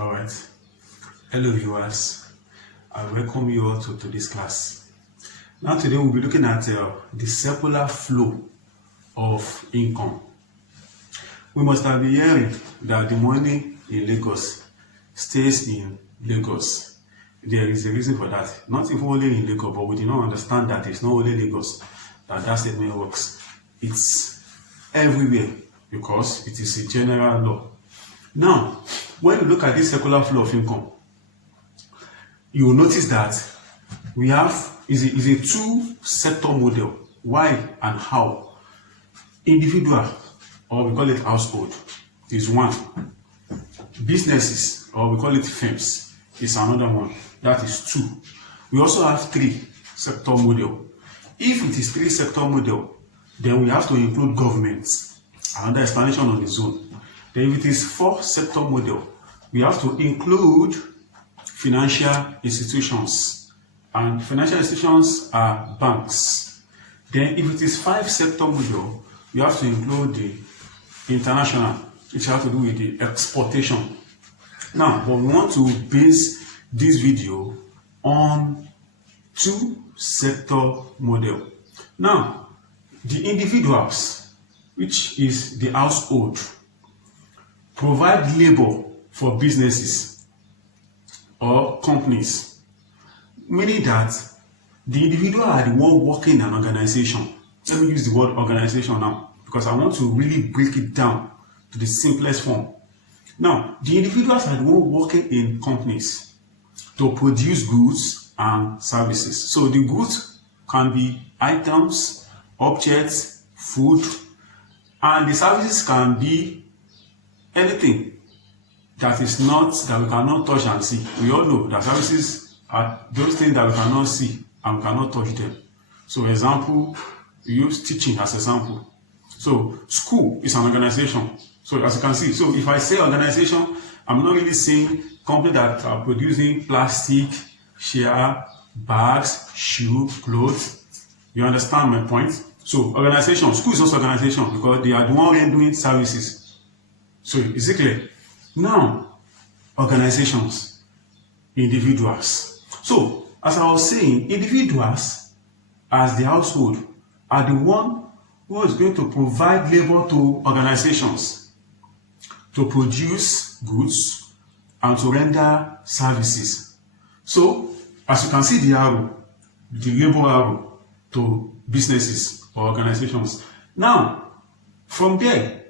All right. Hello, viewers. I welcome you all to today's class. Now, today we'll be looking at the circular flow of income. We must have been hearing that the money in Lagos stays in Lagos. There is a reason for that. Not even only in Lagos, but we do not understand that it's not only Lagos that statement works. It's everywhere because it is a general law. Now, when you look at this circular flow of income, you will notice that we have is a two-sector model. Why and how? Individual, or we call it household, is one. Businesses, or we call it firms, is another one. That is two. We also have three-sector model. If it is three-sector model, then we have to include governments. Another explanation on its own. Then if it is four-sector model, we have to include financial institutions. And financial institutions are banks. Then if it is five-sector model, we have to include the international, which has to do with the exportation. Now, but we want to base this video on two-sector model. Now, the individuals, which is the household, provide labor for businesses or companies, meaning that the individual are the one working in an organization. Let me use the word organization now, because I want to really break it down to the simplest form. Now, the individuals are the one working in companies to produce goods and services. So the goods can be items, objects, food, and the services can be anything that is not, that we cannot touch and see. We all know that services are those things that we cannot see and we cannot touch them. So example, we use teaching as example. So school is an organization. So as you can see, so if I say organization, I'm not really saying company that are producing plastic, chair, bags, shoe, clothes. You understand my point? So organization, school is also organization because they are the one rendering services. So is it clear? Now, organizations, individuals. So as I was saying, individuals as the household are the one who is going to provide labor to organizations to produce goods and to render services. So as you can see the arrow, the labor arrow to businesses or organizations. Now, from there,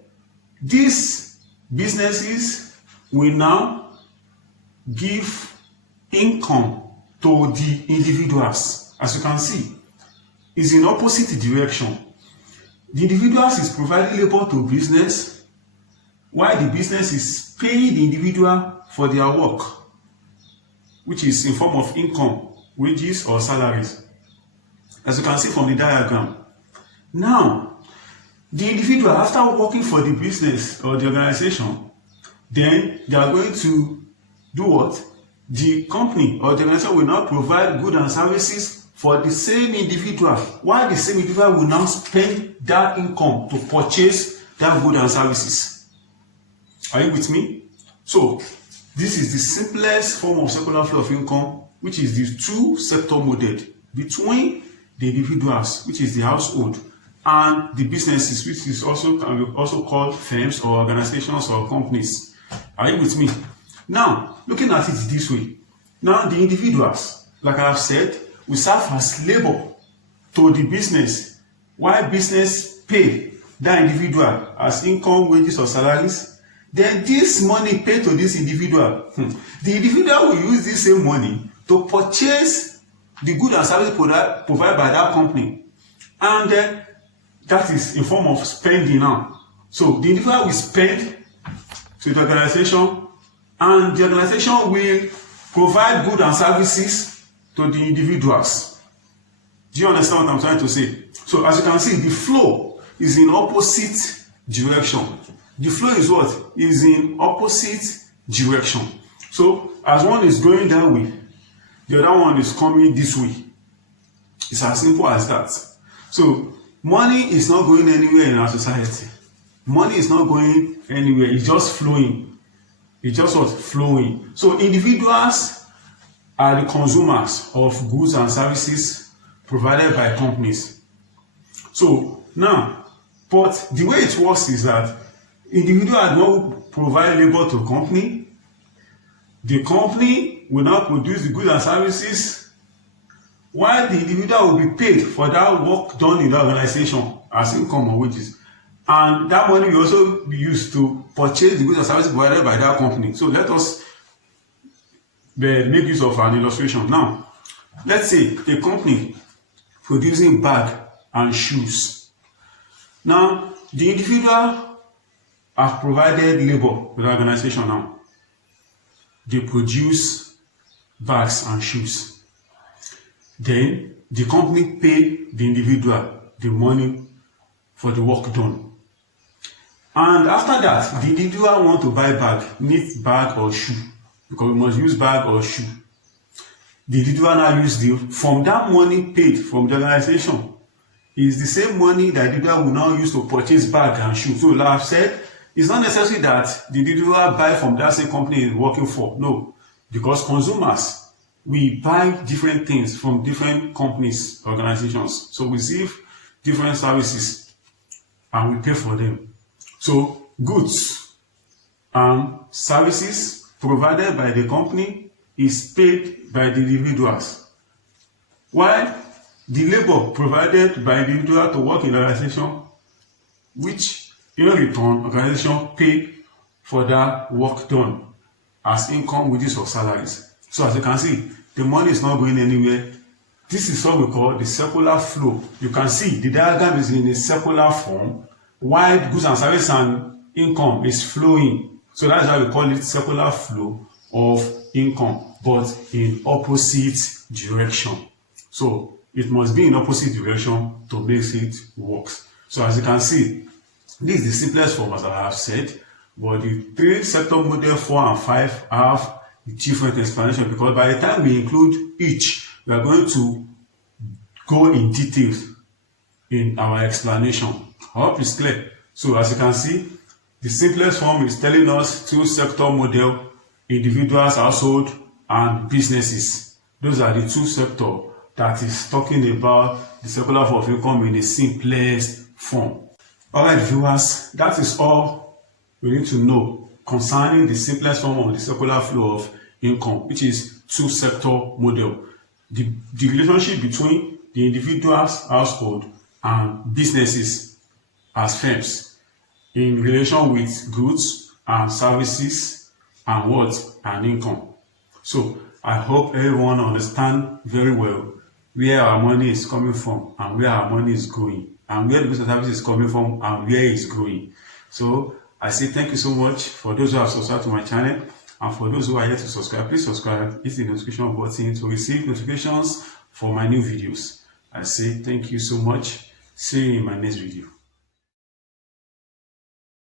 these businesses will now give income to the individuals. As you can see, it's in opposite direction. The individuals is providing labor to business, while the business is paying the individual for their work, which is in form of income, wages or salaries. As you can see from the diagram. Now, the individual, after working for the business or the organization, then they are going to do what? The company or the organization will now provide goods and services for the same individual, while the same individual will now spend that income to purchase that goods and services. Are you with me? So, this is the simplest form of circular flow of income, which is the two-sector model between the individuals, which is the household, and the businesses, which is also can be also called firms or organizations or companies. Are you with me? Now, looking at it this way, now the individuals, like I have said, will serve as labor to the business, while business pay that individual as income, wages or salaries. Then this money paid to this individual, the individual will use this same money to purchase the goods and services provided by that company, and that is in form of spending now. So the individual will spend to the organization, and the organization will provide goods and services to the individuals. Do you understand what I'm trying to say? So as you can see, the flow is in opposite direction. The flow is what? Is in opposite direction. So as one is going that way, the other one is coming this way. It's as simple as that. So money is not going anywhere in our society. Money is not going anywhere. It's just flowing. It's just what? Flowing. So individuals are the consumers of goods and services provided by companies. So now, but the way it works is that individuals don't provide labor to company. The company will now produce the goods and services, while the individual will be paid for that work done in the organization as income or wages. And that money will also be used to purchase the goods and services provided by that company. So let us make use of an illustration. Now, let's say a company producing bag and shoes. Now, the individual have provided labor to the organization now. They produce bags and shoes. Then the company pay the individual the money for the work done. And after that, the individual want to buy bag, needs bag or shoe, because we must use bag or shoe. The individual now use from that money paid from the organization is the same money that the individual will now use to purchase bag and shoe. So like I've said, it's not necessary that the individual buy from that same company he's working for. No, because consumers, we buy different things from different companies, organizations. So we receive different services and we pay for them. So goods and services provided by the company is paid by the individuals, while the labor provided by the individual to work in the organization, which in return organization pay for that work done as income, wages or salaries. So as you can see, the money is not going anywhere. This is what we call the circular flow. You can see the diagram is in a circular form, while goods and services and income is flowing. So that's why we call it circular flow of income, but in opposite direction. So it must be in opposite direction to make it work. So as you can see, this is the simplest form as I have said, but the 3 sector model 4 and 5 have different explanation, because by the time we include each, we are going to go in details in our explanation. I hope it's clear. So as you can see, the simplest form is telling us 2 sector model, individuals, household, and businesses. Those are the 2 sectors that is talking about the circular flow of income in the simplest form. Alright viewers, that is all we need to know concerning the simplest form of the circular flow of income, which is 2 sector model. The relationship between the individuals, household, and businesses as firms in relation with goods and services and what? And income. So I hope everyone understand very well where our money is coming from and where our money is going, and where the goods and services is coming from and where it's going. So I say thank you so much for those who have subscribed to my channel, and for those who are yet to subscribe, please subscribe, hit the notification button to receive notifications for my new videos. I say thank you so much. See you in my next video.